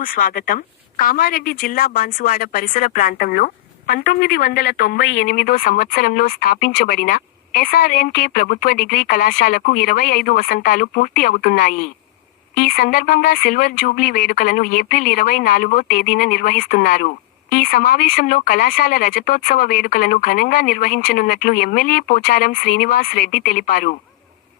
వార్తలకు స్వాగతం. కామారెడ్డి జిల్లా బాన్సువాడ పరిసర ప్రాంతంలో 1998 సంవత్సరంలో స్థాపించబడిన ఎస్ఆర్ఎన్కే ప్రభుత్వ డిగ్రీ కళాశాలకు 25 వసంతాలు పూర్తి అవుతున్నాయి. ఈ సందర్భంగా సిల్వర్ జూబ్లీ వేడుకలను ఏప్రిల్ 24వ తేదీన నిర్వహిస్తున్నారు. ఈ సమావేశంలో కళాశాల రజతోత్సవ వేడుకలను ఘనంగా నిర్వహించనున్నట్లు ఎమ్మెల్యే పోచారం శ్రీనివాస్ రెడ్డి తెలిపారు.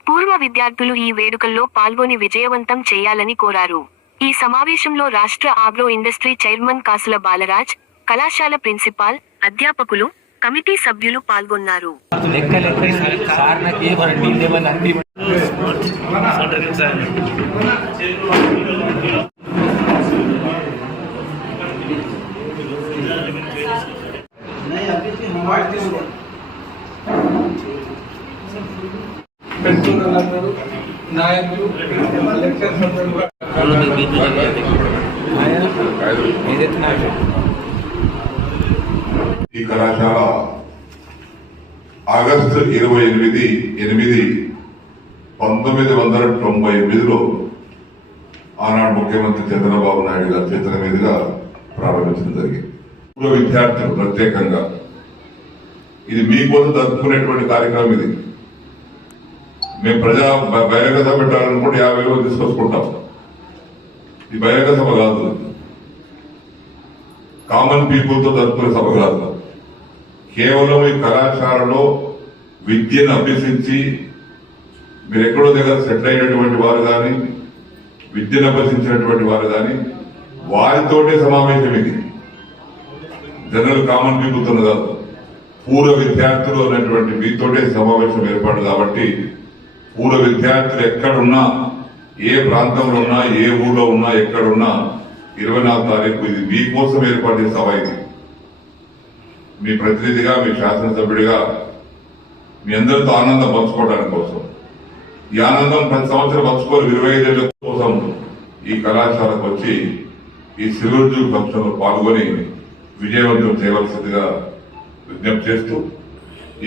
పూర్వ విద్యార్థులు ఈ వేడుకల్లో పాల్గొని విజయవంతం చేయాలని కోరారు. ఈ సమావేశంలో రాష్ట్ర ఆగ్రో ఇండస్ట్రీ చైర్మన్ కాసుల బాలరాజ్, కళాశాల ప్రిన్సిపాల్, అధ్యాపకులు, కమిటీ సభ్యులు పాల్గొన్నారు. నాయకులు ఈ కళాశాల ఆగస్టు 28/8/1998లో ఆనాడు ముఖ్యమంత్రి చంద్రబాబు నాయుడు గారి చేతుల మీదుగా ప్రారంభించడం జరిగింది. విద్యార్థులు ప్రత్యేకంగా ఇది మీకోసం జరుపుకునేటువంటి కార్యక్రమం. ఇది మేము బహిరంగ సభ పెట్టాలనుకుంటే 50 రోజులు తీసుకొచ్చుకుంటాం. ఇది బహిరంగ సభ కాదు, కామన్ పీపుల్ తో జరుపుకునే సభ కాదు. కేవలం ఈ కళాశాలలో విద్యను అభ్యసించి మీరు ఎక్కడో దగ్గర సెటిల్ అయినటువంటి వారు కానీ, విద్యను అభ్యసించినటువంటి వారు కానీ వారితోటే సమావేశం. ఇది జనరల్ కామన్ పీపుల్ తో కాదు, పూర్వ విద్యార్థులు అనేటువంటి మీతోటే సమావేశం ఏర్పాటు. కాబట్టి పూర్వ విద్యార్థులు ఎక్కడున్నా, ఏ ప్రాంతంలో ఉన్నా, ఏ ఊళ్ళో ఉన్నా, ఎక్కడున్నా 24వ తారీఖు ఇది మీకోసం ఏర్పాటు చేసే సభ. ఇది మీ ప్రతినిధిగా, మీ శాసనసభ్యుడిగా మీ అందరితో ఆనందం పంచుకోవడానికి కోసం. ఈ ఆనందం ప్రతి సంవత్సరం పంచుకోవాలి. 25 ఏళ్ల కోసం ఈ కళాశాలకు వచ్చి ఈ సిల్వర్ జూబ్లీ ఫంక్షన్ లో పాల్గొని విజయవంతం చేయవలసిందిగా విజ్ఞప్తి చేస్తూ